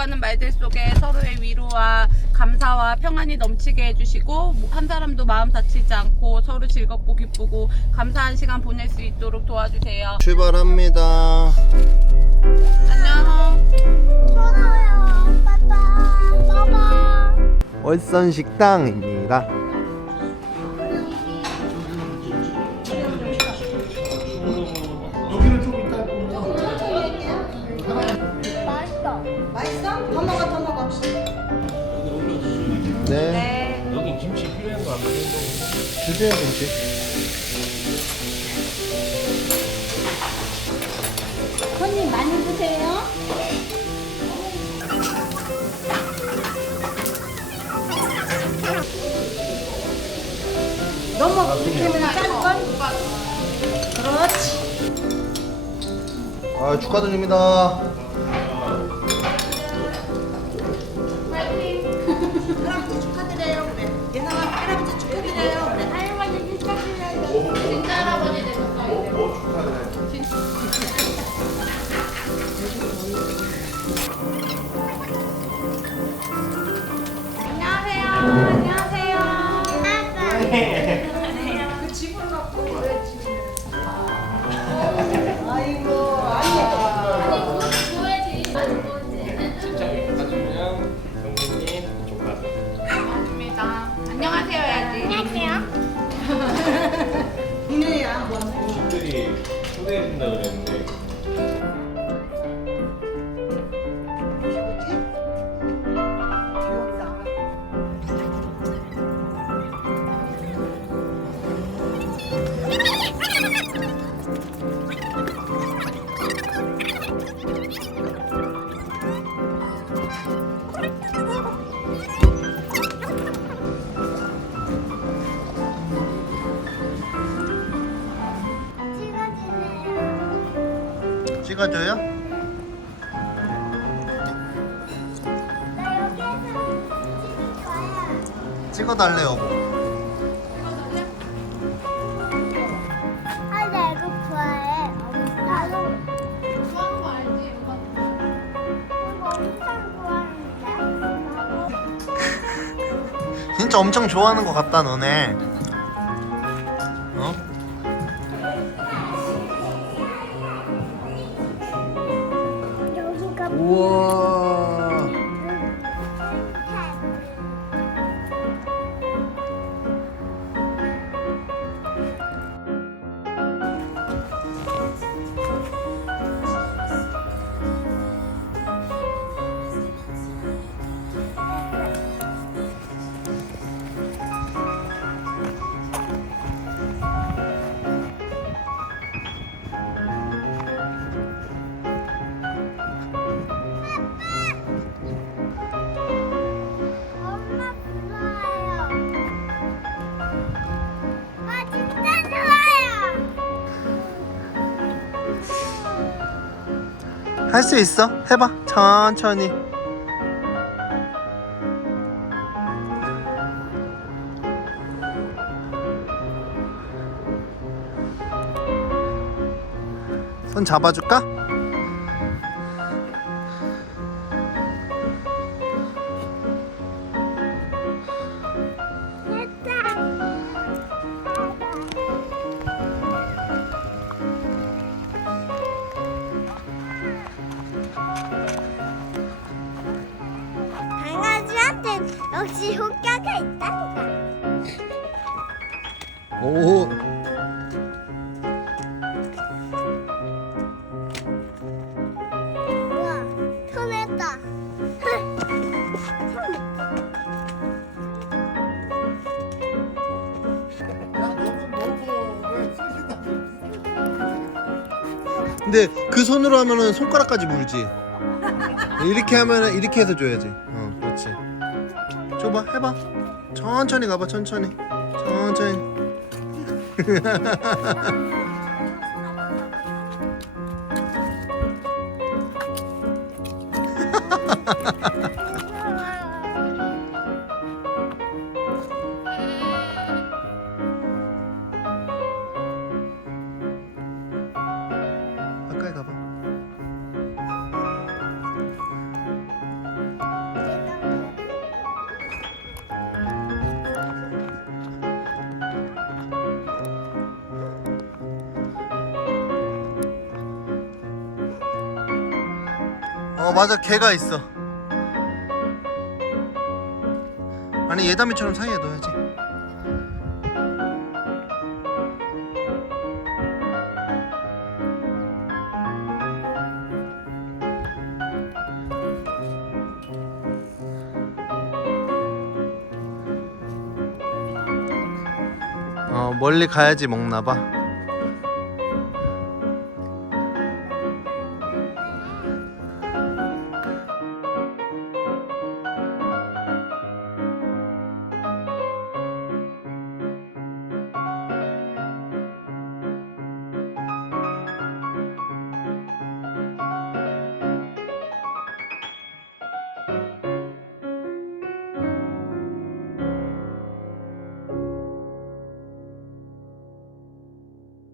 오가는 말들 속에 서로의 위로와 감사와 평안이 넘치게 해주시고 한 사람도 마음 다치지 않고 서로 즐겁고 기쁘고 감사한 시간 보낼 수 있도록 도와주세요. 출발합니다. 안녕. 좋아요. 빠빠. 빠빠. 월선 식당입니다. 주세요, 김치. 손님 많이 드세요. 이렇게 하면 짤걸? 그렇지 아, 축하드립니다. แน่ 찍어줘요? 찍어달래요. 진짜 엄청 좋아하는 것 같다, 너네. 어? 우와. 할 수 있어. 해봐. 천천히. 손 잡아줄까? 역시 효과가 있다니까. 오. 우와. 근데 그 손으로 하면은 손가락까지 물지. 이렇게 하면은 이렇게 해서 줘야지. 줘봐, 해봐. 천천히 가봐, 천천히. 천천히. 어 맞아. 개가 있어. 아니 예담이처럼 사이에 넣어야지. 어 멀리 가야지 먹나봐